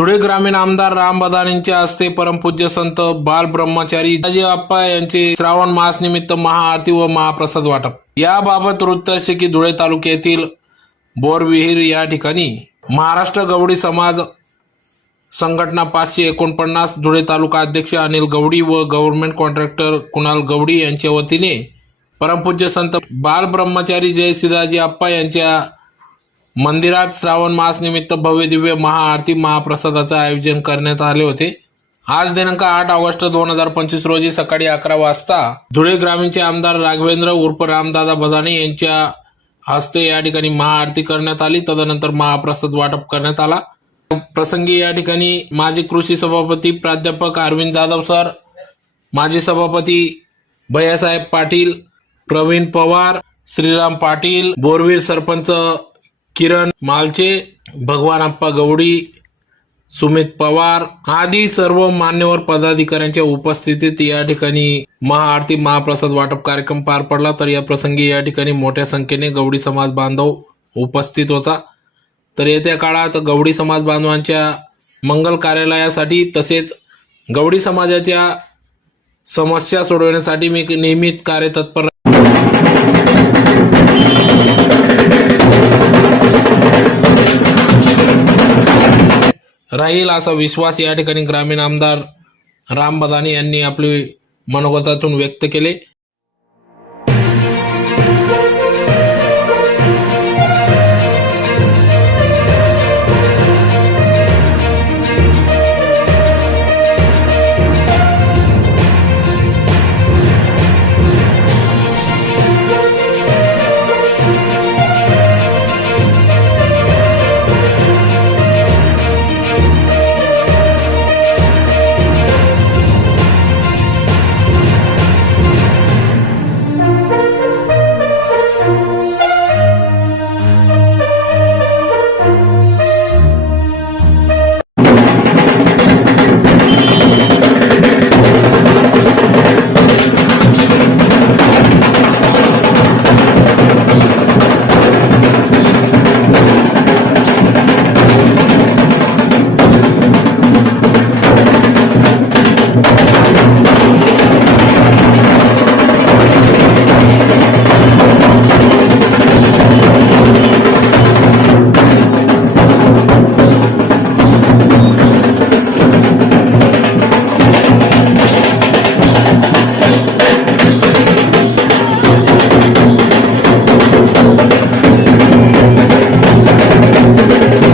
धुळे ग्रामीण आमदार राम बदानेंच्या हस्ते परमपूज्य संत बाल ब्रह्मचारी जिजाजी आप्पा यांचे श्रावण मास निमित्त महाआरती व महाप्रसाद वाटप। याबाबत वृत्त असे की धुळे तालुक्यातील बोरविहीर या ठिकाणी महाराष्ट्र गवडी समाज संघटना 549 धुळे तालुका अध्यक्ष अनिल गवडी व गव्हर्नमेंट कॉन्ट्रॅक्टर कुणाल गवडी यांच्या वतीने परमपूज्य संत बाल ब्रह्मचारी जय जिजाजी आप्पा यांच्या मंदिरात श्रावण मास निमित्त भव्य दिव्य महाआरती महाप्रसादाचे आयोजन करण्यात आले होते। आज दिनांक 8 ऑगस्ट 2025 रोजी सकाळी 11 वाजता धुळे ग्रामीणचे आमदार राघवेंद्र उर्फ रामदादा बदाने यांच्या हस्ते या ठिकाणी महाआरती करण्यात आली। तदनंतर महाप्रसाद वाटप करण्यात आला। प्रसंगी या ठिकाणी माजी कृषी सभापती प्राध्यापक अरविंद जाधव सर, माजी सभापती भैयासाहेब पाटील, प्रवीण पवार, श्रीराम पाटील, बोरवीर सरपंच किरण मालचे, भगवानप्पा गवडी, सुमित पवार आदी सर्व मान्यवर पदाधिकाऱ्यांच्या उपस्थितीत या ठिकाणी महाआरती महाप्रसाद वाटप कार्यक्रम पार पडला। तर या प्रसंगी या ठिकाणी मोठ्या संख्येने गवडी समाज बांधव उपस्थित होता। तर येत्या काळात गवडी समाज बांधवांच्या मंगल कार्यालयासाठी तसेच गवडी समाजाच्या समस्या सोडवण्यासाठी मी नेहमीच कार्यतत्पर राहील असा विश्वास या ठिकाणी ग्रामीण आमदार राम बदाने यांनी आपले मनोगतातून व्यक्त केले।